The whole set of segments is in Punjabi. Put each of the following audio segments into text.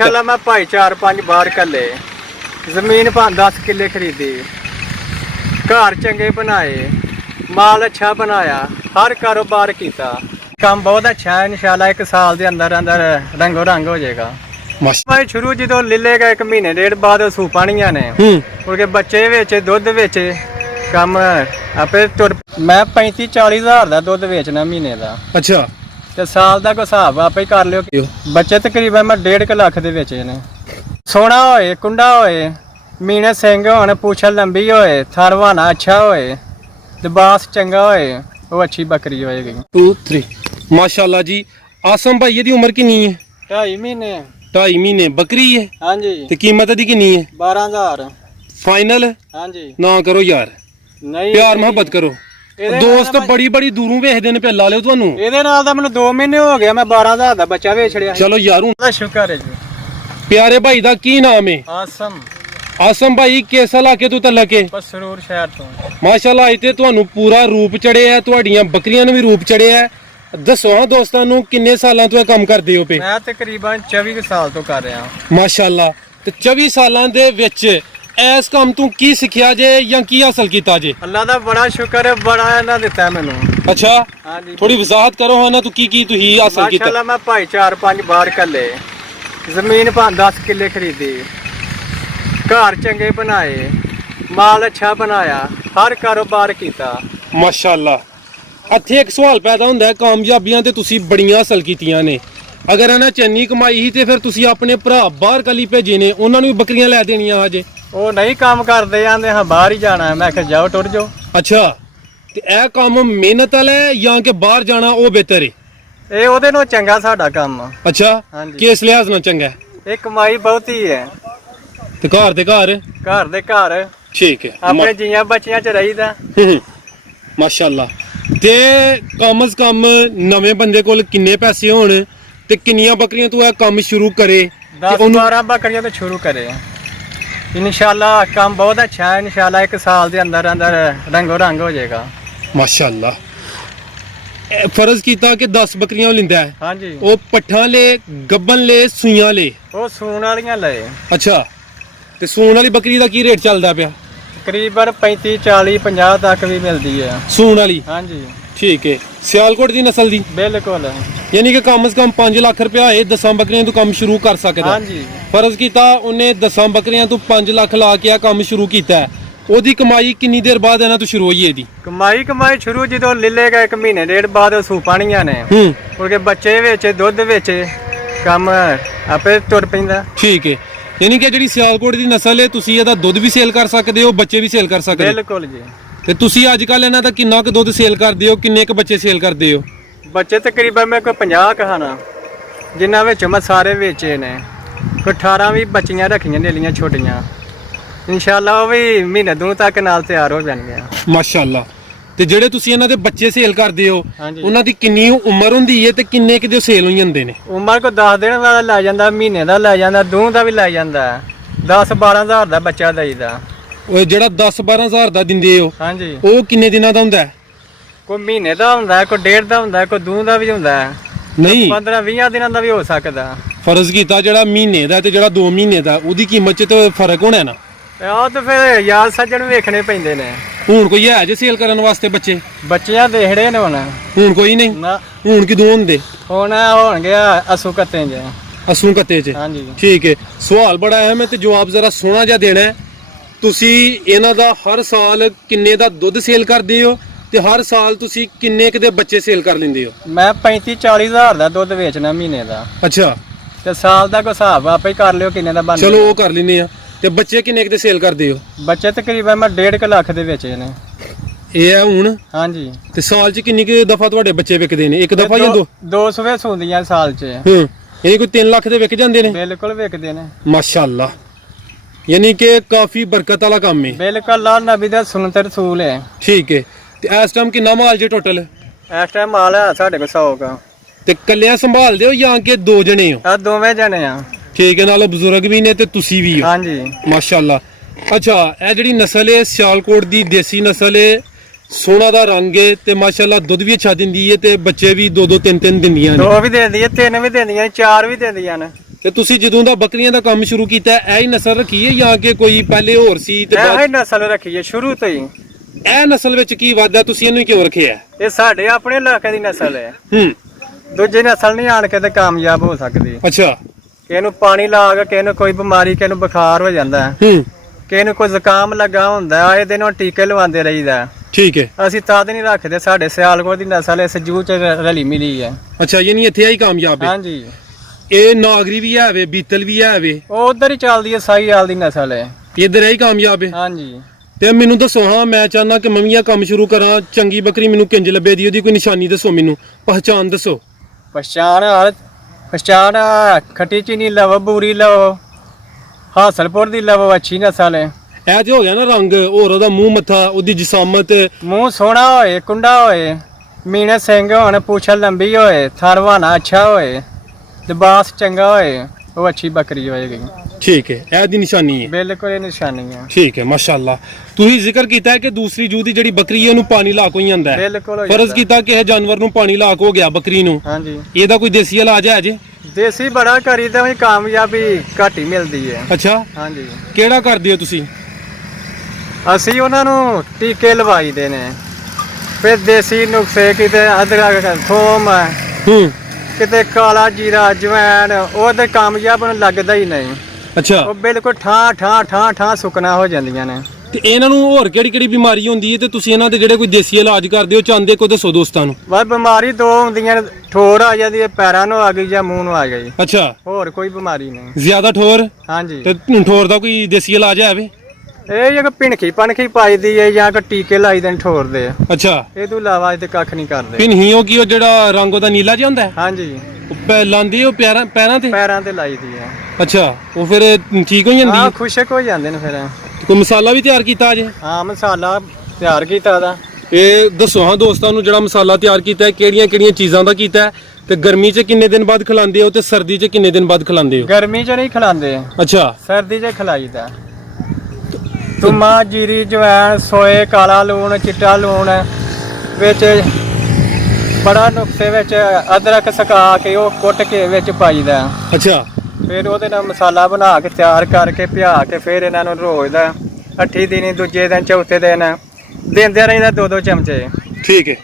माशाल्लाह मैं भाई 4-5 बार कले जमीन 10 किले खरीदी, घर चंगे बनाए, माल अच्छा बनाया, हर कारोबार किया। काम बहुत अच्छा है, इंशाल्लाह 1 साल के अंदर अंदर रंगो रंग हो जाएगा। भाई शुरू जो लिलेगा 1 महीने डेढ़ बाद सूपानिया ने उनके बच्चे बेचे, दुध बेचे, काम आपे तुर। मैं 35-40 हज़ार का दुध बेचना महीने का। अच्छा, ते साल का कोई हिसाब आपे कर लियो। बच्चे तकरीबन मैं 1.5 लाख के बेचे ने। सोना होए, कुंडा होए, मीने सिंह होन, पूछ लंबी होए, थरवाना अच्छा होए, लिबास चंगा होए, वो अच्छी बकरी होएगी। 2 3 माशाल्लाह जी। आसम भाई ये उम्र कितनी है? 2.5 महीने। 2.5 महीने बकरी है। हाँ जी। ते कीमत दी कितनी है? 12,000 फाइनल? हाँ जी। ना करो यार, नहीं प्यार मोहब्बत करो। दोस्त बड़ी बड़ी दूरों वेखदे ने पे ला लियो ਤੁਹਾਨੂੰ। ਇਹਦੇ ਨਾਲ ਤਾਂ ਮੈਨੂੰ 2 ਮਹੀਨੇ ਹੋ ਗਏ, ਮੈਂ 12,000 ਦਾ ਬੱਚਾ ਵੇਚ ਲਿਆ। ਚਲੋ ਯਾਰ ਉਹਦਾ ਸ਼ੁਕਰ ਹੈ ਜੀ। ਪਿਆਰੇ ਭਾਈ ਦਾ ਕੀ ਨਾਮ ਹੈ? ਆਸਮ। ਆਸਮ ਭਾਈ ਕਿਸ ਇਲਾਕੇ ਤੋਂ ਤਲਕੇ? ਪਸਰੂਰ ਸ਼ਹਿਰ ਤੋਂ। ਮਾਸ਼ਾਅੱਲਾ ਇੱਥੇ ਤੁਹਾਨੂੰ ਪੂਰਾ ਰੂਪ ਚੜਿਆ ਹੈ, ਤੁਹਾਡੀਆਂ ਬੱਕਰੀਆਂ ਨੂੰ ਵੀ ਰੂਪ ਚੜਿਆ ਹੈ। ਦੱਸੋ ਹਾਂ ਦੋਸਤਾਂ ਨੂੰ ਕਿੰਨੇ ਸਾਲਾਂ ਤੋਂ ਇਹ ਕੰਮ ਕਰਦੇ ਹੋ ਪਏ? ਮੈਂ ਤਕਰੀਬਨ 24 ਸਾਲ ਤੋਂ ਕਰ ਰਿਹਾ। ਮਾਸ਼ਾਅੱਲਾ। ਤੇ 24 ਸਾਲਾਂ ਦੇ ਵਿੱਚ ਇਸ ਕੰਮ ਤੋਂ ਕੀ ਸਿੱਖਿਆ ਜੇ ਜਾਂ ਕੀ ਹਾਸਲ ਕੀਤਾ ਜੇ? ਅੱਲਾ ਦਾ ਬੜਾ ਸ਼ੁਕਰ ਹੈ, ਬੜਾ ਇਹਨਾਂ ਦਿੱਤਾ ਮੈਨੂੰ। ਅੱਛਾ, ਹਾਂਜੀ। ਥੋੜੀ ਵਜ਼ਾਹਤ ਕਰੋ ਹਾਂ ਨਾ, ਤੂੰ ਕੀ ਤੁਸੀਂ ਹਾਸਲ ਕੀਤਾ? ਮਾਸ਼ਾਅੱਲਾ ਮੈਂ ਭਾਈ 4-5 ਬਾਰ ਕੱਲੇ ਜ਼ਮੀਨ 10 ਕਿੱਲੇ ਖਰੀਦੀ, ਘਰ ਚੰਗੇ ਬਣਾਏ, ਮਾਲ ਅੱਛਾ ਬਣਾਇਆ, ਹਰ ਕਾਰੋਬਾਰ ਕੀਤਾ। ਮਾਸ਼ਾਅੱਲਾ। ਇੱਥੇ ਇੱਕ ਸਵਾਲ ਪੈਦਾ ਹੁੰਦਾ ਹੈ, ਕਾਮਯਾਬੀਆਂ ਤੇ ਤੁਸੀਂ ਬੜੀਆਂ ਹਾਸਲ ਕੀਤੀਆਂ ਨੇ, ਅਗਰ ਇਹਨਾਂ ਚੰਨੀ ਕਮਾਈ ਸੀ ਤੇ ਫਿਰ ਤੁਸੀਂ ਆਪਣੇ ਭਰਾ ਬਾਹਰ ਕਲੀ ਭੇਜੇ ਨੇ, ਉਹਨਾਂ ਨੂੰ ਵੀ ਬੱਕਰੀਆਂ ਲੈ ਦੇਣੀਆਂ ਹਜੇ? ਉਹ ਨਹੀਂ ਕੰਮ ਕਰਦੇ, ਆਂਦੇ ਹਾਂ ਬਾਹਰ ਹੀ ਜਾਣਾ। ਮੈਂ ਕਿਹਾ ਜਾਓ, ਟੁਰ ਜਾਓ। ਅੱਛਾ, ਤੇ ਇਹ ਕੰਮ ਮਿਹਨਤ ਵਾਲਾ ਹੈ ਜਾਂ ਕਿ ਬਾਹਰ ਜਾਣਾ ਉਹ ਬਿਹਤਰ ਹੈ? ਇਹ ਉਹਦੇ ਨਾਲ ਚੰਗਾ ਸਾਡਾ ਕੰਮ। ਅੱਛਾ, ਹਾਂਜੀ। ਕਿਸ ਲਿਹਾਜ਼ ਨਾਲ ਚੰਗਾ ਹੈ? ਇਹ ਕਮਾਈ ਬਹੁਤੀ ਹੈ, ਤੇ ਘਰ ਦੇ ਘਰ? ਘਰ ਦੇ ਘਰ, ਠੀਕ ਹੈ। ਆਪਣੇ ਜੀਆਂ ਬੱਚਿਆਂ ਚ ਰਹੀਦਾ। ਮਾਸ਼ਾਅੱਲਾ। ਤੇ ਕਮ ਸ ਕਮ ਨਵੇਂ ਬੰਦੇ ਕੋਲ ਕਿੰਨੇ ਪੈਸੇ ਹੋਣ ਤੇ ਕਿੰਨੀਆਂ ਬੱਕਰੀਆਂ ਤੋਂ ਇਹ ਕੰਮ ਸ਼ੁਰੂ ਕਰੇ? 10-12 ਬੱਕਰੀਆਂ ਤੋਂ ਸ਼ੁਰੂ ਕਰੇ। इंशाल्लाह काम बहुत अच्छा है। इंशाल्लाह 1 साल के अंदर अंदर रंगो रंग हो जाएगा। माशाल्लाह। फर्ज कीता कि 10 बकरियां लिंदा है। हाँ जी। वो पट्ठा ले, गब्बन ले, सुइयां ले? वो सून वालियां ले। अच्छा, ते सून वाली बकरी दा की रेट चलदा पिया? तकरीबन 35-40-50 तक भी मिलती है सून वाली। हाँ जी। ठीक है। सियालकोट दी नस्ल दी? बिल्कुल। यानी कि कम से कम 5 लाख रुपया है 10 बकरियां तो काम शुरू कर सकदा। हाँ जी। फर्ज कीता उन्हें 10 बकरियां तो 5 लाख ला के काम शुरू कीता है, ओदी कमाई कितनी देर बाद है ना तो शुरू हुई है? कमाई शुरू जो लिलेगा 1 महीने डेढ़ बाद सूपानिया ने उनके बच्चे बेचे, दुध बेचे, काम आपे तुर पैंदा। ठीक है। यानी कि ਜਿਹੜੀ ਸਿਆਲਕੋਟ ਦੀ ਨਸਲ ਹੈ ਤੁਸੀਂ ਇਹਦਾ ਦੁੱਧ ਵੀ ਸੇਲ ਕਰ ਸਕਦੇ ਹੋ, ਬੱਚੇ ਵੀ ਸੇਲ ਕਰ ਸਕਦੇ ਹੋ? ਬਿਲਕੁਲ ਜੀ। ਤੇ ਤੁਸੀਂ ਅੱਜ ਕੱਲ ਇਹਨਾਂ ਦਾ ਕਿੰਨਾ ਕੁ ਦੁੱਧ ਸੇਲ ਕਰਦੇ ਹੋ, ਕਿੰਨੇ ਕੁ ਬੱਚੇ ਸੇਲ ਕਰਦੇ ਹੋ? ਬੱਚੇ ਤਕਰੀਬਨ ਮੈਂ ਕੋਈ 50 ਕਹਾਣਾ, ਜਿਨ੍ਹਾਂ ਵਿੱਚ ਮੈਂ ਸਾਰੇ ਵੇਚੇ ਨੇ। ਕੋਈ 18 ਵੀ ਬੱਚੀਆਂ ਰੱਖੀਆਂ ਨੇ ਲੀਆਂ ਛੋਟੀਆਂ। ਇੰਸ਼ਾਅੱਲਾ ਉਹ ਵੀ ਮਹੀਨੇ ਦੂਰ ਤੱਕ ਨਾਲ ਤਿਆਰ ਹੋ ਜਾਣਗੇ। ਮਾਸ਼ਾਅੱਲਾ। ਤੇ ਜਿਹੜੇ ਤੁਸੀਂ ਇਹਨਾਂ ਦੇ ਬੱਚੇ ਸੇਲ ਕਰਦੇ ਹੋ ਹਾਂਜੀ। ਉਹਨਾਂ ਦੀ ਕਿੰਨੀ ਉਮਰ ਹੁੰਦੀ ਹੈ ਤੇ ਕਿੰਨੇ ਕੁ ਦੇ ਸੇਲ ਹੋ ਜਾਂਦੇ ਨੇ? ਉਮਰ ਕੋ 10 ਦਿਨ ਦਾ ਲੈ ਜਾਂਦਾ, ਮਹੀਨੇ ਦਾ ਲੈ ਜਾਂਦਾ, ਦੂਰ ਦਾ ਵੀ ਲੈ ਜਾਂਦਾ। 10-12 ਹਜ਼ਾਰ ਦਾ ਬੱਚਾ ਦੇਈਦਾ। ਉਹ ਜਿਹੜਾ 10-12 ਹਜ਼ਾਰ ਦਾ ਦਿੰਦੇ ਹੋ ਹਾਂਜੀ, ਉਹ ਕਿੰਨੇ ਦਿਨਾਂ ਦਾ ਹੁੰਦਾ ਹੈ? ਕੋਈ ਮਹੀਨੇ ਦਾ ਹੁੰਦਾ, ਕੋਈ ਡੇਢ ਦਾ ਹੁੰਦਾ, ਕੋਈ ਦੂਰ ਦਾ ਵੀ ਹੁੰਦਾ। ਨਹੀਂ, 15-20 ਦਿਨਾਂ ਦਾ ਵੀ ਹੋ ਸਕਦਾ। ਫਰਜ਼ ਕੀਤਾ ਜਿਹੜਾ ਮਹੀਨੇ ਦਾ ਤੇ ਜਿਹੜਾ 2 ਮਹੀਨੇ ਦਾ, ਉਹਦੀ ਕੀਮਤ 'ਚ ਤਾਂ ਫਰਕ ਹੋਣਾ ਨਾ? ਆਹ ਤਾਂ ਫਿਰ ਯਾਰ ਸੱਜਣ ਵੇਖਣੇ ਪੈਂਦੇ ਨੇ। ਹੁਣ ਕੋਈ ਹੈ ਜੇ ਸੇਲ ਕਰਨ ਵਾਸਤੇ ਬੱਚੇ? ਬੱਚਿਆਂ ਦੇਖੜੇ ਨੇ ਹੁਣ ਕੋਈ ਨਹੀਂ? ਨਾ, ਹੁਣ ਕਿਦੋਂ ਹੁੰਦੇ? ਹੁਣ ਹੋਣਗੇ ਅਸੂ ਕੱਤੇ ਚ। ਅਸੂ ਕੱਤੇ 'ਚ? ਹਾਂਜੀ। ਠੀਕ ਹੈ। ਸਵਾਲ ਬੜਾ ਅਹਿਮ ਹੈ ਤੇ ਜਵਾਬ ਜ਼ਰਾ ਸੋਹਣਾ ਜਿਹਾ ਦੇਣਾ ਹੈ। ਤੁਸੀਂ ਇਹਨਾਂ ਦਾ ਹਰ ਸਾਲ ਕਿੰਨੇ ਦਾ ਦੁੱਧ ਸੇਲ ਕਰਦੇ ਹੋ ਤੇ ਹਰ ਸਾਲ ਤੁਸੀਂ ਕਿੰਨੇ ਕੁ ਦੇ ਬੱਚੇ ਸੇਲ ਕਰ ਲੈਂਦੇ ਹੋ? ਮੈਂ 35-40 ਹਜ਼ਾਰ ਦਾ ਦੁੱਧ ਵੇਚਣਾ ਮਹੀਨੇ ਦਾ। ਅੱਛਾ, ਤੇ ਸਾਲ ਦਾ ਕੋਈ ਹਿਸਾਬ ਆਪੇ ਹੀ ਕਰ ਲਿਓ ਕਿੰਨੇ ਦਾ ਬਣ। ਚਲੋ ਉਹ ਕਰ ਲੈਨੇ ਆ। ਤੇ ਬੱਚੇ ਕਿੰਨੇ ਕੁ ਦੇ ਸੇਲ ਕਰਦੇ ਹੋ? ਬੱਚੇ ਤਕਰੀਬਨ ਮੈਂ 1.5 ਲੱਖ ਦੇ ਵੇਚੇ ਨੇ। ਇਹ ਹੈ ਹੁਣ? ਹਾਂਜੀ। ਤੇ ਸਾਲ 'ਚ ਕਿੰਨੀ ਕੁ ਦਫਾ ਤੁਹਾਡੇ ਬੱਚੇ ਵਿਕਦੇ ਨੇ? ਇੱਕ ਦਫਾ ਜਾਂ ਦੋ? 2 ਸਵੇ ਹੁੰਦੀਆਂ ਸਾਲ 'ਚ। ਯਾਨੀ ਕੋਈ 3 ਲੱਖ ਦੇ ਵਿਕ ਜਾਂਦੇ ਨੇ? ਬਿਲਕੁਲ ਵਿਕਦੇ ਨੇ। ਮਾਸ਼ਾਅੱਲਾ। यानी कि काफी बरकत वाला काम है। बिल्कुल अल्लाह नबी दा सुन्नत रसूल है। ठीक है। ते इस टाइम कितना माल जे टोटल? इस टाइम माल है साढ़े को 100 का। ते कल्लियां संभालदे हो या के 2 जने हो? आ दोवें जने आ। ठीक है। नाल बुजुर्ग भी ने ते तुसी भी हो? हां जी। माशाअल्लाह। अच्छा, ए जेडी नस्ल है सियालकोट दी देसी नस्ल है, सोना दा रंग है ते माशाअल्लाह दुध भी अच्छा दिंदी है ते बच्चे भी 2-2 3-3 दिंदियां ने। 2 भी दे दिए, 3 भी दे दियां, 4 भी दे दियां ने। ਤੇ ਤੁਸੀਂ ਜਦੋਂ ਦਾ ਬੱਕਰੀਆਂ ਦਾ ਕੰਮ ਸ਼ੁਰੂ ਕੀਤਾ ਇਹ ਹੀ ਨਸਲ ਰੱਖੀ ਹੈ ਜਾਂ ਕਿ ਕੋਈ ਪਹਿਲੇ ਹੋਰ ਸੀ ਤੇ ਇਹ ਨਸਲ ਰੱਖੀ ਹੈ ਸ਼ੁਰੂ ਤੋਂ ਹੀ। ਇਹ ਨਸਲ ਵਿੱਚ ਕੀ ਵਾਧਾ ਤੁਸੀਂ ਇਹਨੂੰ ਕਿਉਂ ਰੱਖਿਆ? ਇਹ ਸਾਡੇ ਆਪਣੇ ਇਲਾਕੇ ਦੀ ਨਸਲ ਹੈ, ਹੂੰ। ਦੂਜੀ ਨਸਲ ਨਹੀਂ ਆਣ ਕੇ ਤੇ ਕਾਮਯਾਬ ਹੋ ਸਕਦੀ। ਅੱਛਾ। ਕਿਸੇ ਨੂੰ ਪਾਣੀ ਲਾ ਕੇ, ਕਿਸੇ ਨੂੰ ਕੋਈ ਬਿਮਾਰੀ, ਕਿਸੇ ਨੂੰ ਬੁਖਾਰ ਹੋ ਜਾਂਦਾ, ਹੂੰ। ਕਿਸੇ ਨੂੰ ਕੋਈ ਜ਼ੁਕਾਮ ਲੱਗਾ ਹੁੰਦਾ, ਆਏ ਦਿਨ ਉਹ ਟੀਕੇ ਲਵਾਉਂਦੇ ਰਹੀਦਾ। ਠੀਕ ਹੈ। ਅਸੀਂ ਤਦ ਨਹੀਂ ਰੱਖਦੇ, ਸਾਡੇ ਸਿਆਲਕੋਟ ਦੀ ਨਸਲ ਇਸ ਜੂ ਚ ਰਲੀ ਮਿਲੀ ਹੈ। ਅੱਛਾ, ਯਾਨੀ ਇੱਥੇ ਆਈ ਕਾਮਯਾਬ ਹੈ। ਹਾਂਜੀ। ਇਹ ਨਾਗਰੀ ਵੀ ਹੈ ਵੇ, ਬੀਤਲ ਵੀ ਹੈ ਵੇ, ਉਹ ਉਧਰ ਹੀ ਚੱਲਦੀ ਹੈ, ਸਾਹੀਵਾਲ ਦੀ ਨਸਲ ਹੈ। ਇੱਧਰ ਆਈ ਕਾਮਯਾਬ ਹੈ। ਹਾਂਜੀ। ਤੇ ਮੈਨੂੰ ਦੱਸੋ, ਹਾਂ ਮੈਂ ਚਾਹਨਾ ਕਿ ਮੈਂ ਵੀ ਇਹ ਕੰਮ ਸ਼ੁਰੂ ਕਰਾਂ, ਚੰਗੀ ਬੱਕਰੀ ਮੈਨੂੰ ਕਿੰਜ ਲੱਭੇ ਦੀ, ਉਹਦੀ ਕੋਈ ਨਿਸ਼ਾਨੀ ਦੱਸੋ, ਮੈਨੂੰ ਪਹਿਚਾਨ ਦੱਸੋ। ਪਛਾਣ ਖੱਟੀ ਚੀਨੀ ਲਵੋ, ਬੂਰੀ ਲਵੋ, ਹਾਸਲਪੁਰ ਦੀ ਲਵੋ, ਅੱਛੀ ਨਸਲ ਹੈ। ਇਹ ਤੇ ਹੋ ਗਿਆ ਨਾ ਰੰਗ, ਹੋਰ ਉਹਦਾ ਮੂੰਹ ਮੱਥਾ, ਉਹਦੀ ਜਿਸਾਮਤ। ਮੂੰਹ ਸੋਹਣਾ ਹੋਏ, ਕੁੰਡਾ ਹੋਏ, ਮੀਨੇ ਸਿੰਘ ਹੋਣ, ਪੁੱਛ ਲੰਬੀ ਹੋਏ, ਥਰਵਾਨਾ ਅੱਛਾ ਹੋਏ, ਲਿਬਾਸ ਚੰਗਾ ਹੋਏ, ਉਹ ਅੱਛੀ ਬੱਕਰੀ ਹੋਏਗੀ। ਠੀਕ ਹੈ, ਇਹ ਦੀ ਨਿਸ਼ਾਨੀ ਹੈ। ਬਿਲਕੁਲ ਇਹ ਨਿਸ਼ਾਨੀ ਹੈ। ਠੀਕ ਹੈ, ਮਾਸ਼ਾਅੱਲਾ। ਤੁਸੀਂ ਜ਼ਿਕਰ ਕੀਤਾ ਹੈ ਕਿ ਦੂਸਰੀ ਜੂ ਦੀ ਜਿਹੜੀ ਬੱਕਰੀ ਹੈ ਉਹਨੂੰ ਪਾਣੀ ਲਾ ਕੋਈ ਜਾਂਦਾ ਹੈ। ਬਿਲਕੁਲ। ਫਰਜ਼ ਕੀਤਾ ਕਿ ਇਹ ਜਾਨਵਰ ਨੂੰ ਪਾਣੀ ਲਾ ਹੋ ਗਿਆ ਬੱਕਰੀ ਨੂੰ। ਹਾਂਜੀ। ਇਹਦਾ ਕੋਈ ਦੇਸੀ ਇਲਾਜ ਹੈ ਅਜੇ? ਦੇਸੀ ਬੜਾ ਕਰੀਦਾ, ਵੀ ਕਾਮਯਾਬੀ ਘੱਟ ਹੀ ਮਿਲਦੀ ਹੈ। ਅੱਛਾ। ਹਾਂਜੀ। ਕਿਹੜਾ ਕਰਦੇ ਹੋ ਤੁਸੀਂ? ਅਸੀਂ ਉਹਨਾਂ ਨੂੰ ਟੀਕੇ ਲਵਾਈਦੇ ਨੇ, ਫਿਰ ਦੇਸੀ ਨੁਕਸੇ, ਕਿਤੇ ਅਦਰਕ, ਥੋਮ, ਹੂੰ। ਕਿਤੇ ਕਾਲਾ ਜੀਰਾ, ਜਵੈਣ, ਉਹਦੇ ਕਾਮਯਾਬ ਨੂੰ ਲੱਗਦਾ ਹੀ ਨਹੀਂ। ਅੱਛਾ। ਉਹ ਬਿਲਕੁਲ ਠਾਂ ਸੁੱਕਣਾ ਹੋ ਜਾਂਦੀਆਂ ਨੇ। ਤੇ ਇਹਨਾਂ ਨੂੰ ਹੋਰ ਕਿਹੜੀ ਕਿਹੜੀ ਬਿਮਾਰੀ ਹੁੰਦੀ ਹੈ ਤੇ ਤੁਸੀਂ ਇਹਨਾਂ ਦੇ ਜਿਹੜੇ ਕੋਈ ਦੇਸੀ ਇਲਾਜ ਕਰਦੇ ਹੋ, ਚਾਹੁੰਦੇ ਕੋ ਦੱਸੋ ਦੋਸਤਾਂ ਨੂੰ। ਬਸ ਬਿਮਾਰੀ ਦੋ ਹੁੰਦੀਆਂ ਨੇ, ਠੋਰ ਆ ਜਾਂਦੀ ਹੈ, ਪੈਰਾਂ ਨੂੰ ਆ ਗਈ ਜਾਂ ਮੂੰਹ ਨੂੰ ਆ ਗਈ। ਅੱਛਾ। ਹੋਰ ਕੋਈ ਬਿਮਾਰੀ ਨਹੀਂ। ਜ਼ਿਆਦਾ ਠੋਰ? ਹਾਂਜੀ। ਤੇ ਠੋਰ ਦਾ ਕੋਈ ਦੇਸੀ ਇਲਾਜ ਹੈ ਵੇ? ਇਹ ਜੇ ਭਿਣਖੀ ਪਣਖੀ ਪਾਈਦੀ ਹੈ ਜਾਂ ਕਿ ਟੀਕੇ ਲਾਈ ਦੇ ਨੇ ਠੋਰ ਦੇ। ਅੱਛਾ। ਇਹ ਤੋਂ ਇਲਾਵਾ ਇਹ ਤੇ ਕੱਖ ਨਹੀਂ ਕਰਦੇ। ਪਿੰਹੀ ਉਹ ਕੀ, ਉਹ ਜਿਹੜਾ ਰੰਗ ਉਹਦਾ ਨੀਲਾ ਜਿਹਾ ਹੁੰਦਾ ਹੈ? ਹਾਂਜੀ। ਲਾਂਦੀ ਉਹ ਪੈਰਾਂ ਤੇ? ਪੈਰਾਂ ਤੇ ਲਾਈ ਦੀ ਹੈ। ਅੱਛਾ, ਉਹ ਫਿਰ ਠੀਕ ਹੋ ਜਾਂਦੀ ਹਾਂ, ਹੈ? ਖੁਸ਼ਕ ਹੋ ਜਾਂਦੇ ਨੇ ਫਿਰ। ਕੋਈ ਮਸਾਲਾ ਵੀ ਤਿਆਰ ਕੀਤਾ ਅਜੇ? ਹਾਂ, ਮਸਾਲਾ ਤਿਆਰ ਕੀਤਾ ਦਾ। ਇਹ ਦੱਸੋ ਹਾਂ ਦੋਸਤਾਂ ਨੂੰ, ਜਿਹੜਾ ਮਸਾਲਾ ਤਿਆਰ ਕੀਤਾ ਹੈ ਕਿਹੜੀਆਂ ਕਿਹੜੀਆਂ ਚੀਜ਼ਾਂ ਦਾ ਕੀਤਾ ਹੈ, ਤੇ ਗਰਮੀ 'ਚ ਕਿੰਨੇ ਦਿਨ ਬਾਅਦ ਖਿਲਾਉਂਦੇ ਹੋ ਤੇ ਸਰਦੀ 'ਚ ਕਿੰਨੇ ਦਿਨ ਬਾਅਦ ਖਿਲਾਉਂਦੇ ਹੋ? ਗਰਮੀ 'ਚ ਨਹੀਂ ਖਿਲਾਉਂਦੇ, ਅੱਛਾ। ਸਰਦੀ 'ਚ ਖਿਲਾਈਦਾ। ਤੁਮਾ, ਜੀਰੀ, ਜਵੈਣ, ਸੋਏ, ਕਾਲਾ ਲੂਣ, ਚਿੱਟਾ ਲੂਣ, ਵਿੱਚ ਬੜਾ ਨੁਕਸੇ ਵਿੱਚ ਅਦਰਕ ਸੁਕਾ ਕੇ ਉਹ ਕੁੱਟ ਕੇ ਵਿੱਚ ਪਾਈਦਾ। ਅੱਛਾ। ਫਿਰ ਉਹਦੇ ਨਾਲ ਮਸਾਲਾ ਬਣਾ ਕੇ ਤਿਆਰ ਕਰਕੇ ਪਿਆ ਕੇ ਫਿਰ ਇਹਨਾਂ ਨੂੰ ਰੋਜ਼ ਦਾ 8 ਦਿਨ, ਦੂਜੇ ਦਿਨ, ਚੌਥੇ ਦਿਨ ਦਿੰਦੇ ਰਹਿੰਦਾ 2-2 ਚਮਚੇ। ਠੀਕ ਹੈ।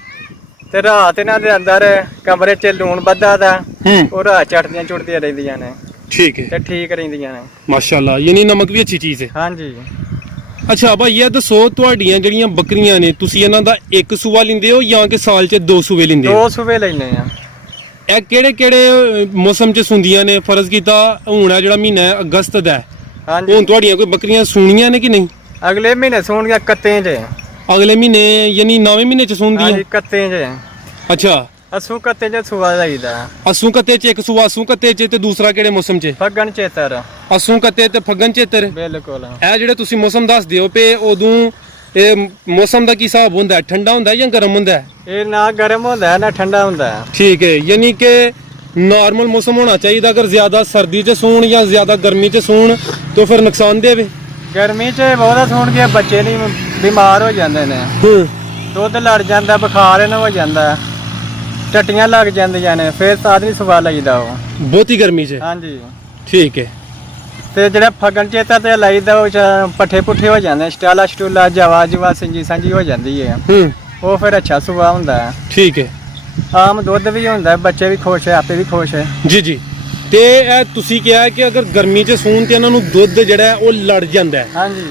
ਤੇ ਰਾਤ ਇਹਨਾਂ ਦੇ ਅੰਦਰ ਕਮਰੇ 'ਚ ਲੂਣ ਬੱਧਾ ਦਾ, ਹੂੰ। ਉਹ ਰਾਤ ਚਟਦੀਆਂ ਚੁੱਟਦੀਆਂ ਰਹਿੰਦੀਆਂ ਨੇ ਠੀਕ ਹੈ। ਤੇ ਠੀਕ ਰਹਿੰਦੀਆਂ ਨੇ। ਮਾਸ਼ਾਅੱਲਾ, ਯਾਨੀ ਨਮਕ ਵੀ ਅੱਛੀ ਚੀਜ਼ ਹੈ। ਹਾਂਜੀ। ਅੱਛਾ ਭਾਈ, ਇਹ ਦੱਸੋ ਤੁਹਾਡੀਆਂ ਜਿਹੜੀਆਂ ਬੱਕਰੀਆਂ ਨੇ, ਤੁਸੀਂ ਇਹਨਾਂ ਦਾ ਇੱਕ ਸੂਆ ਲੈਂਦੇ ਹੋ ਜਾਂ ਕਿ ਸਾਲ 'ਚ 2 ਸੂਏ ਲੈਂਦੇ ਹੋ? 2 ਸੂਬੇ ਲੈਣੇ ਆ। ਇਹ ਕਿਹੜੇ ਕਿਹੜੇ ਮੌਸਮ 'ਚ ਸੁੰਦੀਆਂ ਨੇ? ਫਰਜ਼ ਕੀਤਾ ਹੁਣ ਆ ਜਿਹੜਾ ਮਹੀਨਾ ਹੈ ਅਗਸਤ ਦਾ, ਹਾਂਜੀ। ਹੁਣ ਤੁਹਾਡੀਆਂ ਕੋਈ ਬੱਕਰੀਆਂ ਸੂਣੀਆਂ ਨੇ ਕਿ ਨਹੀਂ? ਅਗਲੇ ਮਹੀਨੇ ਸੂਣਗੀਆਂ ਕੱਤੇ 'ਚ। ਅਗਲੇ ਮਹੀਨੇ ਯਾਨੀ 9ਵੇਂ ਮਹੀਨੇ 'ਚ ਸੂਣਦੀਆਂ? ਹਾਂਜੀ, ਕੱਤੇ 'ਚ। ਅੱਛਾ। ਅਸੂ ਕੱਤੇ 'ਚ ਸੂਆ ਲਈਦਾ। ਅਸੂ ਕੱਤੇ 'ਚ ਇੱਕ ਸੂਆ, ਅਸੂ ਕੱਤੇ 'ਚ, ਤੇ ਦੂਸਰਾ ਕਿਹੜੇ ਮੌਸਮ 'ਚ? ਫੱਗਣ ਚੇਤਰ। ਅਸੂ ਕੱਤੇ ਤੇ ਫੱਗਣ ਚੇਤਰ। ਬਿਲਕੁਲ। ਇਹ ਜਿਹੜੇ ਤੁਸੀਂ ਮੌਸਮ ਦੱਸਦੇ ਹੋ ਪਏ, ਉਦੋਂ ਇਹ ਮੌਸਮ ਦਾ ਕੀ ਹਿਸਾਬ ਹੁੰਦਾ? ਠੰਡਾ ਹੁੰਦਾ ਜਾਂ ਗਰਮ ਹੁੰਦਾ? ਇਹ ਨਾ ਗਰਮ ਹੁੰਦਾ ਨਾ ਠੰਡਾ ਹੁੰਦਾ। ਠੀਕ ਹੈ, ਯਾਨੀ ਕਿ ਨਾਰਮਲ ਮੌਸਮ ਹੋਣਾ ਚਾਹੀਦਾ। ਅਗਰ ਜ਼ਿਆਦਾ ਸਰਦੀ 'ਚ ਸੂਣ ਜਾਂ ਜ਼ਿਆਦਾ ਗਰਮੀ 'ਚ ਸੂਣ ਤਾਂ ਫਿਰ ਨੁਕਸਾਨ ਦੇਵੇ। ਗਰਮੀ 'ਚ ਬਹੁਤਾ ਸੂਣ ਕੇ ਬੱਚੇ ਨਹੀਂ ਬਿਮਾਰ ਹੋ ਜਾਂਦੇ ਨੇ, ਹੂੰ। ਦੁੱਧ ਲੜ ਜਾਂਦਾ, ਬੁਖਾਰ ਇਹਨਾਂ ਹੋ ਜਾਂਦਾ, ਟੱਟੀਆਂ ਲੱਗ ਜਾਂਦੀਆਂ ਨੇ, ਫਿਰ ਤਾਂ ਨਹੀਂ ਸਵਾ ਲਈਦਾ ਉਹ ਬਹੁਤੀ ਗਰਮੀ 'ਚ। ਹਾਂਜੀ। ਠੀਕ ਹੈ। ਤੇ ਜਿਹੜਾ ਫਗਣ ਚੇਤਾ ਤੇ ਲਾਈਦਾ ਉਹ ਪੱਠੇ ਪੁੱਠੇ ਹੋ ਜਾਂਦੇ, ਸਟਾਲਾ ਸਟੂਲਾ, ਜਵਾ ਸਿੰਜੀ ਸਾਂਝੀ ਹੋ ਜਾਂਦੀ ਹੈ, ਹੂੰ। ਉਹ ਫਿਰ ਅੱਛਾ ਸੁਭਾ ਹੁੰਦਾ ਹੈ। ਠੀਕ ਹੈ। ਆਮ ਦੁੱਧ ਵੀ ਹੁੰਦਾ, ਬੱਚੇ ਵੀ ਖੁਸ਼ ਹੈ, ਆਪੇ ਵੀ ਖੁਸ਼ ਹੈ। ਜੀ ਜੀ। ਤੇ ਇਹ ਤੁਸੀਂ ਕਿਹਾ ਕਿ ਅਗਰ ਗਰਮੀ 'ਚ ਸੂਣ ਤੇ ਇਹਨਾਂ ਨੂੰ ਦੁੱਧ ਜਿਹੜਾ ਹੈ ਉਹ ਲੜ ਜਾਂਦਾ ਹੈ। ਹਾਂਜੀ।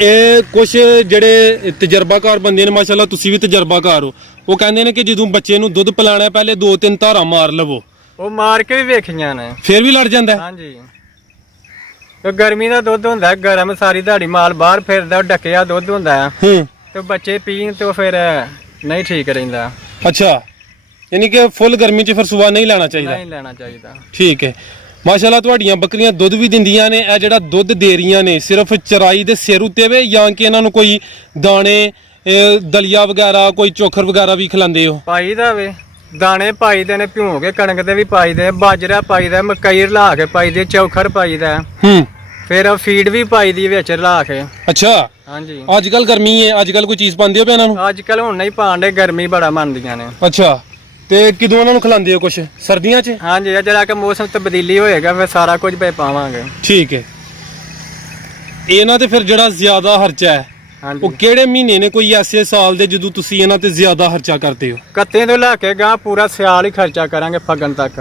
ਇਹ ਕੁਝ ਜਿਹੜੇ ਤਜਰਬਾਕਾਰ ਬੰਦੇ ਨੇ, ਮਾਸ਼ਾਅੱਲਾ ਤੁਸੀਂ ਵੀ ਤਜਰਬਾਕਾਰ ਹੋ, ਉਹ ਕਹਿੰਦੇ ਨੇ ਕਿ ਜਦੋਂ ਬੱਚੇ ਨੂੰ ਦੁੱਧ ਪਿਲਾਣਾ ਪਹਿਲੇ 2-3 ਧਾਰਾਂ ਮਾਰ ਲਵੋ। ਉਹ ਮਾਰ ਕੇ ਵੀ ਵੇਖੀਆਂ ਨੇ, ਫਿਰ ਵੀ ਲੜ ਜਾਂਦਾ ਹੈ। ਹਾਂਜੀ। ਤੇ ਗਰਮੀ ਦਾ ਦੁੱਧ ਹੁੰਦਾ ਗਰਮ, ਸਾਰੀ ਦਿਹਾੜੀ ਮਾਲ ਬਾਹਰ ਫਿਰਦਾ, ਢੱਕਿਆ ਦੁੱਧ ਹੁੰਦਾ ਹੈ, ਹੂੰ। ਤੇ ਬੱਚੇ ਪੀਣ ਤੇ ਫਿਰ ਨਹੀਂ ਠੀਕ ਰਹਿੰਦਾ। ਅੱਛਾ, ਯਾਨੀ ਕਿ ਫੁੱਲ ਗਰਮੀ 'ਚ ਫਿਰ ਸੂਆ ਨਹੀਂ ਲੈਣਾ ਚਾਹੀਦਾ? ਨਹੀਂ ਲੈਣਾ ਚਾਹੀਦਾ। ਠੀਕ ਹੈ। ਮਾਸ਼ਾਅੱਲਾ, ਤੁਹਾਡੀਆਂ ਬੱਕਰੀਆਂ ਦੁੱਧ ਵੀ ਦਿੰਦੀਆਂ ਨੇ। ਇਹ ਜਿਹੜਾ ਦੁੱਧ ਦੇ ਰਹੀਆਂ ਨੇ ਸਿਰਫ ਚਰਾਈ ਦੇ ਸਿਰ ਉੱਤੇ ਵੇ ਜਾਂ ਕਿ ਇਹਨਾਂ ਨੂੰ ਕੋਈ ਦਾਣੇ, ਦਲੀਆ ਵਗੈਰਾ, ਕੋਈ ਚੋਖਰ ਵਗੈਰਾ ਵੀ ਖਿਲਾਉਂਦੇ ਹੋ? ਪਾਈ ਦਾ ਵੇ, ਦਾਣੇ ਪਾਈਦੇ ਨੇ, ਭਿਉਂ ਕੇ ਕਣਕ ਦੇ ਵੀ ਪਾਈਦੇ, ਬਾਜਰਾ ਪਾਈਦਾ, ਮਕਈ ਰਲਾ ਕੇ ਪਾਈਦੇ, ਚੌਖਰ ਪਾਈਦਾ, ਹੂੰ। ਫਿਰ ਫੀਡ ਵੀ ਪਾਈਦੀ ਵਿੱਚ ਰਲਾ ਕੇ। ਅੱਛਾ। ਹਾਂਜੀ। ਅੱਜ ਕੱਲ ਗਰਮੀ ਹੈ, ਅੱਜ ਕੱਲ ਕੋਈ ਚੀਜ਼ ਪਾਉਂਦੇ ਹੋ ਪਏ ਇਹਨਾਂ ਨੂੰ? ਅੱਜ ਕੱਲ ਹੁਣ ਨਹੀਂ ਪਾਉਂਦੇ, ਗਰਮੀ ਬੜਾ ਮੰਨਦੀਆਂ ਨੇ। ਅੱਛਾ। ਤੇ ਕਿਦੋਂ ਇਹਨਾਂ ਨੂੰ ਖਿਲਾਉਂਦੇ ਹੋ ਕੁਛ ਸਰਦੀਆਂ 'ਚ? ਹਾਂਜੀ ਜਿਹੜਾ ਕਿ ਮੌਸਮ ਤਬਦੀਲੀ ਹੋਏਗਾ ਫਿਰ ਸਾਰਾ ਕੁਝ ਪੇ ਪਾਵਾਂਗੇ। ਠੀਕ ਹੈ। ਇਹਨਾਂ ਤੇ ਫਿਰ ਜਿਹੜਾ ਜ਼ਿਆਦਾ ਖਰਚਾ ਹੈ ਉਹ ਹਾਂਜੀ ਕਿਹੜੇ ਮਹੀਨੇ ਨੇ ਕੋਈ ਐਸੇ ਸਾਲ ਦੇ ਜਦੋਂ ਤੁਸੀਂ ਇਹਨਾਂ ਤੇ ਜ਼ਿਆਦਾ ਖਰਚਾ ਕਰਦੇ ਹੋ? ਕੱਤੇ ਤੋਂ ਲੈ ਕੇ ਗਾਂ ਪੂਰਾ ਸਿਆਲ ਹੀ ਖਰਚਾ ਕਰਾਂਗੇ ਫੱਗਣ ਤੱਕ।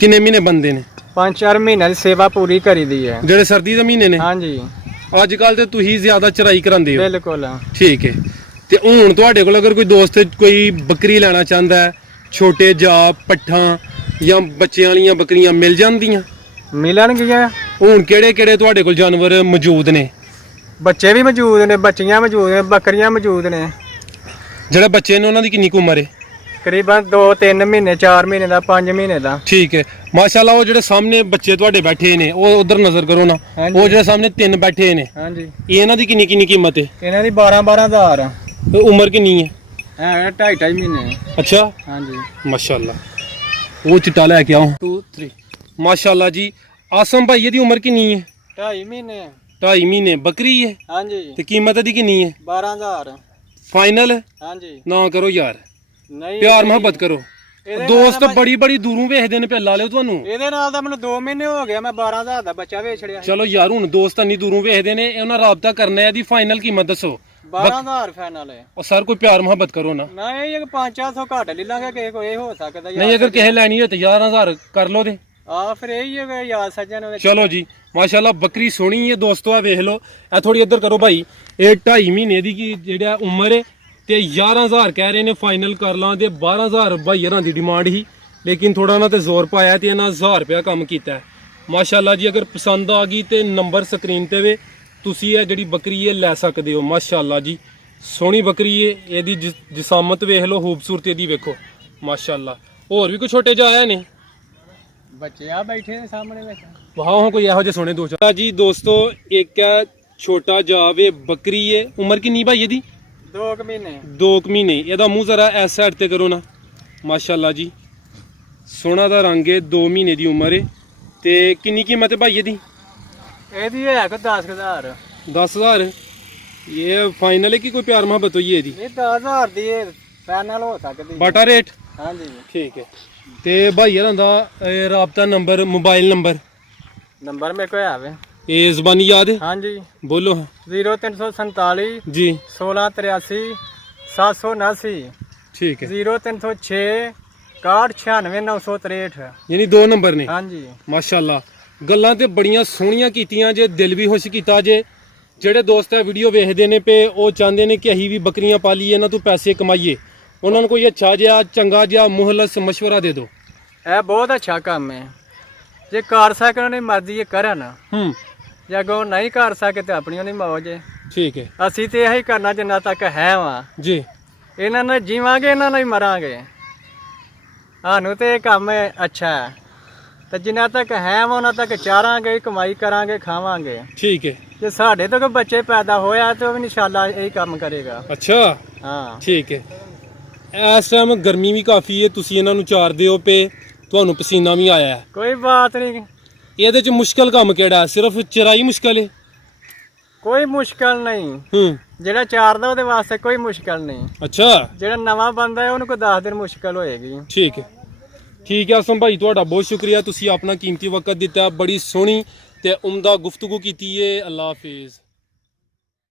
ਕਿੰਨੇ ਮਹੀਨੇ ਬੰਦੇ ਨੇ? 5-4 ਮਹੀਨਿਆਂ ਦੀ ਸੇਵਾ ਪੂਰੀ ਕਰੀਦੀ ਹੈ। ਜਿਹੜੇ ਸਰਦੀ ਦੇ ਮਹੀਨੇ ਨੇ? ਹਾਂਜੀ ਅੱਜ ਕੱਲ ਤੇ ਤੁਸੀਂ ਜ਼ਿਆਦਾ ਚਰਾਈ ਕਰਾਉਂਦੇ ਹੋ। ਬਿਲਕੁਲ। ਠੀਕ ਹੈ। ਤੇ ਹੁਣ ਤੁਹਾਡੇ ਕੋਲ ਅਗਰ ਕੋਈ ਦੋਸਤ ਕੋਈ ਬੱਕਰੀ ਲੈਣਾ ਚਾਹੁੰਦਾ ਹੈ, ਛੋਟੇ ਜਾਪ ਪੱਠਾਂ ਜਾਂ ਬੱਚਿਆਂ ਵਾਲੀਆਂ ਬੱਕਰੀਆਂ ਮਿਲ ਜਾਂਦੀਆਂ? ਮਿਲਣਗੀਆਂ। ਹੁਣ ਕਿਹੜੇ ਕਿਹੜੇ ਤੁਹਾਡੇ ਕੋਲ ਜਾਨਵਰ ਮੌਜੂਦ ਨੇ? ਬੱਚੇ ਵੀ ਮੌਜੂਦ ਨੇ, ਬੱਚੀਆਂ ਮੌਜੂਦ ਨੇ, ਬੱਕਰੀਆਂ ਮੌਜੂਦ ਨੇ। ਜਿਹੜੇ ਬੱਚੇ ਨੇ ਉਹਨਾਂ ਦੀ ਕਿੰਨੀ ਕੁ ਉਮਰ ਹੈ? ਤਕਰੀਬਨ 2-3 ਮਹੀਨੇ, 4 ਮਹੀਨੇ ਦਾ, 5 ਮਹੀਨੇ ਦਾ। ਠੀਕ ਹੈ। ਮਾਸ਼ਾਅੱਲਾ। ਉਹ ਜਿਹੜੇ ਸਾਹਮਣੇ ਬੱਚੇ ਤੁਹਾਡੇ ਬੈਠੇ ਨੇ ਉਹ ਉਧਰ ਨਜ਼ਰ ਕਰੋ ਨਾ। ਹਾਂਜੀ। ਉਹ ਜਿਹੜੇ ਸਾਹਮਣੇ 3 ਬੈਠੇ ਨੇ ਹਾਂਜੀ ਇਹਨਾਂ ਦੀ ਕਿੰਨੀ ਕਿੰਨੀ ਕੀਮਤ ਹੈ? ਇਹਨਾਂ ਦੀ 12-12 ਹਜ਼ਾਰ। ਤੇ ਉਮਰ ਕਿੰਨੀ ਹੈ? ਹੈ 2.5 ਮਹੀਨੇ। ਅੱਛਾ। ਹਾਂਜੀ ਮਾਸ਼ਾਅੱਲਾ। ਉਹ ਚਿੱਟਾ ਲੈ ਕੇ ਆਓ। 2 3 ਮਾਸ਼ਾਅੱਲਾ ਜੀ। ਆਸਮ ਭਾਈ ਇਹਦੀ ਉਮਰ ਕਿੰਨੀ ਹੈ? 2.5 ਮਹੀਨੇ। 2.5 ਮਹੀਨੇ ਬੱਕਰੀ ਹੈ। ਹਾਂਜੀ ਤੇ ਕੀਮਤ ਇਹਦੀ ਕਿੰਨੀ ਹੈ? 12,000। ਫਾਈਨਲ ਹਾਂਜੀ ਨਾ ਕਰੋ ਯਾਰ, ਨਹੀਂ ਪਿਆਰ ਮੁਹੱਬਤ ਕਰੋ। ਇਹਦੇ ਦੋਸਤ ਨਾਲ ਬੜੀ ਬੜੀ ਦੂਰੋਂ ਵੇਖਦੇ ਨੇ ਪਹਿਲਾਂ ਲਿਓ ਤੁਹਾਨੂੰ। ਇਹਦੇ ਨਾਲ ਤਾਂ ਮੈਨੂੰ 2 ਮਹੀਨੇ ਹੋ ਗਏ, ਮੈਂ 12,000 ਦਾ ਬੱਚਾ ਵੇਚ ਛੜਿਆ। ਚਲੋ ਯਾਰ ਹੁਣ ਦੋਸਤ ਇੰਨੀ ਦੂਰੋਂ ਵੇਖਦੇ ਨੇ, ਉਹਨਾਂ ਰਾਬਤਾ ਕਰਨਾ ਹੈ। ਇਹਦੀ ਫਾਈਨਲ ਕੀਮਤ ਦੱਸੋ। 12,000 ਫਾਈਨਲ ਹੈ। ਉਹ ਸਰ ਕੋਈ ਪਿਆਰ ਮੁਹੱਬਤ ਕਰੋ ਨਾ। ਨਹੀਂ ਇਹ 500-400 ਘੱਟ ਲੈ ਲਾਂਗੇ, ਕਿਸੇ ਕੋਈ ਇਹ ਹੋ ਸਕਦਾ ਯਾਰ। ਨਹੀਂ ਅਗਰ ਕਿਸੇ ਲੈਣੀ ਹੋਏ ਤੇ 11,000 ਕਰ ਲਓ ਤੇ। ਆ ਫਿਰ ਇਹੀ ਹੈ ਯਾਰ ਸੱਜਣ ਵਿੱਚ। ਚਲੋ ਜੀ ਮਾਸ਼ਾਅੱਲਾ ਬੱਕਰੀ ਸੋਹਣੀ ਹੈ ਦੋਸਤੋ। ਆ ਵੇਖ ਲਓ। ਇਹ ਥੋੜੀ ਇੱਧਰ ਕਰੋ ਭਾਈ। ਇਹ 2.5 ਮਹੀਨੇ ਦੀ ਕੀ ਜਿਹੜਾ ਉਮਰ ਹੈ ਤੇ 11,000 ਕਹਿ ਰਹੇ ਨੇ, ਫਾਈਨਲ ਕਰ ਲਾਂ ਤੇ 12,000 ਭਾਈ ਹਰਾਂ ਦੀ ਡਿਮਾਂਡ ਹੀ, ਲੇਕਿਨ ਥੋੜਾ ਉਹਨਾਂ ਤੇ ਜ਼ੋਰ ਪਾਇਆ ਤੇ ਇਹਨਾਂ 1000 ਰੁਪਇਆ ਕੰਮ ਕੀਤਾ ਹੈ। ਮਾਸ਼ਾਅੱਲਾ ਜੀ। ਅਗਰ ਪਸੰਦ ਆ ਗਈ ਤੇ ਨੰਬਰ ਸਕਰੀਨ ਤੇ ਵੇ, ਤੁਸੀਂ ਇਹ ਜਿਹੜੀ ਬੱਕਰੀ ਹੈ ਲੈ ਸਕਦੇ ਹੋ। ਮਾਸ਼ਾਅੱਲਾ ਜੀ ਸੋਹਣੀ ਬੱਕਰੀ ਹੈ। ਇਹਦੀ ਜਿਸਾਮਤ ਵੇਖ ਲਓ, ਖੂਬਸੂਰਤੀ ਇਹਦੀ ਵੇਖੋ ਮਾਸ਼ਾਅੱਲਾ। ਹੋਰ ਵੀ ਕੋਈ ਛੋਟੇ ਜਿਹਾ ਆਏ ਨੇ ਬੱਚੇ ਆ ਬੈਠੇ ਨੇ ਸਾਹਮਣੇ ਵਿੱਚ। ਵਾਹ ਕੋਈ ਇਹੋ ਜਿਹੇ ਸੋਹਣੇ ਦੋ ਚਾਰ ਜੀ ਦੋਸਤੋ। ਇੱਕ ਹੈ ਛੋਟਾ ਜਾਵੇ ਬੱਕਰੀ ਹੈ। ਉਮਰ ਕਿੰਨੀ ਭਾਈ ਇਹਦੀ? 2 ਮਹੀਨੇ। 2 ਮਹੀਨੇ। ਇਹਦਾ ਮੂੰਹ ਜ਼ਰਾ ਇਸ ਸਾਈਡ ਤੇ ਕਰੋ ਨਾ। ਮਾਸ਼ਾਅੱਲਾ ਜੀ ਸੋਹਣਾ ਦਾ ਰੰਗ ਹੈ। 2 ਮਹੀਨੇ ਦੀ ਉਮਰ ਹੈ। ਤੇ ਕਿੰਨੀ ਕੀਮਤ ਹੈ ਭਾਈ ਇਹਦੀ? ਇਹਦੀ ਹੈ ਕਿ 10,000। 10,000। ਇਹ ਫਾਈਨਲ ਹੈ ਕਿ ਕੋਈ ਪਿਆਰ ਮੁਹੱਬਤ ਹੋਈ ਹੈ ਇਹਦੀ? ਇਹ 10,000 ਦੀ ਫਾਈਨਲ ਹੋ ਸਕਦੀ। ਬਾਟਾ ਰੇਟ? ਹਾਂਜੀ ਠੀਕ ਹੈ। ਤੇ ਭਾਈ ਹਰਾਂ ਦਾ ਰਾਬਤਾ ਨੰਬਰ, ਮੋਬਾਈਲ ਨੰਬਰ ਨੰਬਰ ਮੇਰੇ ਕੋਲ ਆਵੇ। ਇਹ ਜ਼ਬਾਨੀ ਯਾਦ ਹੈ? ਹਾਂਜੀ ਬੋਲੋ। 0347 ਜੀ 1683 779। ਠੀਕ ਹੈ। 0306 6196 963। ਯਾਨੀ 2 ਨੰਬਰ ਨੇ। ਹਾਂਜੀ ਮਾਸ਼ਾਅੱਲਾ। ਗੱਲਾਂ ਤੇ ਬੜੀਆਂ ਸੋਹਣੀਆਂ ਕੀਤੀਆਂ ਜੇ, ਦਿਲ ਵੀ ਖੁਸ਼ ਕੀਤਾ ਜੇ। ਜਿਹੜੇ ਦੋਸਤ ਇਹ ਵੀਡੀਓ ਵੇਖਦੇ ਨੇ ਪਏ ਉਹ ਚਾਹੁੰਦੇ ਨੇ ਕਿ ਅਸੀਂ ਵੀ ਬੱਕਰੀਆਂ ਪਾਲੀਏ, ਇਹਨਾਂ ਤੋਂ ਪੈਸੇ ਕਮਾਈਏ, ਉਹਨਾਂ ਨੂੰ ਕੋਈ ਅੱਛਾ ਜਿਹਾ ਚੰਗਾ ਜਿਹਾ ਮੁਹਲਸ ਮਸ਼ਵਰਾ ਦੇ ਦਿਓ। ਇਹ ਬਹੁਤ ਅੱਛਾ ਕੰਮ ਹੈ। ਜੇ ਕਰ ਸਕਣ ਉਹਨੇ ਮਰਜ਼ੀ ਕਰਨ, ਜੇ ਅੱਗੋਂ ਨਹੀਂ ਕਰ ਸਕੇ ਤੇ ਆਪਣੀ ਉਹਨੀ ਮੌਜ ਹੈ। ਠੀਕ ਹੈ। ਅਸੀਂ ਤੇ ਇਹੀ ਕਰਨਾ ਜਿੰਨਾ ਤੱਕ ਹੈ ਵਾ। ਜੀ ਇਹਨਾਂ ਨਾਲ ਜੀਵਾਂਗੇ, ਇਹਨਾਂ ਨਾਲ ਹੀ ਮਰਾਂਗੇ। ਸਾਨੂੰ ਤੇ ਇਹ ਕੰਮ ਅੱਛਾ ਹੈ ਤੇ ਜਿੰਨਾ ਤੱਕ ਹੈ ਵਾ ਉਹਨਾਂ ਤੱਕ ਚਾਰਾਂਗੇ, ਕਮਾਈ ਕਰਾਂਗੇ, ਖਾਵਾਂਗੇ। ਠੀਕ ਹੈ। ਜੇ ਸਾਡੇ ਤੋਂ ਕੋਈ ਬੱਚੇ ਪੈਦਾ ਹੋਇਆ ਤੇ ਉਹ ਵੀ ਇਨਸ਼ਾਅੱਲਾ ਇਹੀ ਕੰਮ ਕਰੇਗਾ। ਅੱਛਾ। ਹਾਂ ਠੀਕ ਹੈ। ਇਸ ਟਾਈਮ ਗਰਮੀ ਵੀ ਕਾਫੀ ਹੈ, ਤੁਸੀਂ ਇਹਨਾਂ ਨੂੰ ਚਾਰਦੇ ਹੋ ਪਏ, ਤੁਹਾਨੂੰ ਪਸੀਨਾ ਵੀ ਆਇਆ ਹੈ। ਕੋਈ ਬਾਤ ਨਹੀਂ। ਇਹਦੇ ਚ ਮੁਸ਼ਕਲ ਕੰਮ ਕਿਹੜਾ ਹੈ? ਸਿਰਫ ਚਰਾਈ ਮੁਸ਼ਕਲ ਹੈ? ਕੋਈ ਮੁਸ਼ਕਲ ਨਹੀਂ। ਜਿਹੜਾ ਚਾਰਦਾ ਉਹਦੇ ਵਾਸਤੇ ਕੋਈ ਮੁਸ਼ਕਲ ਨਹੀਂ। ਅੱਛਾ। ਜਿਹੜਾ ਨਵਾਂ ਬੰਦਾ ਹੈ ਉਹਨੂੰ ਕੋਈ 10 ਦਿਨ ਮੁਸ਼ਕਲ ਹੋਏਗੀ। ਠੀਕ ਹੈ। ਠੀਕ ਹੈ ਆਸਮ ਭਾਈ, ਤੁਹਾਡਾ ਬਹੁਤ ਸ਼ੁਕਰੀਆ, ਤੁਸੀਂ ਆਪਣਾ ਕੀਮਤੀ ਵਕਤ ਦਿੱਤਾ, ਬੜੀ ਸੋਹਣੀ ਤੇ ਉਮਦਾ ਗੁਫ਼ਤਗੂ ਕੀਤੀ ਹੈ। ਅੱਲਾ ਹਾਫਿਜ਼।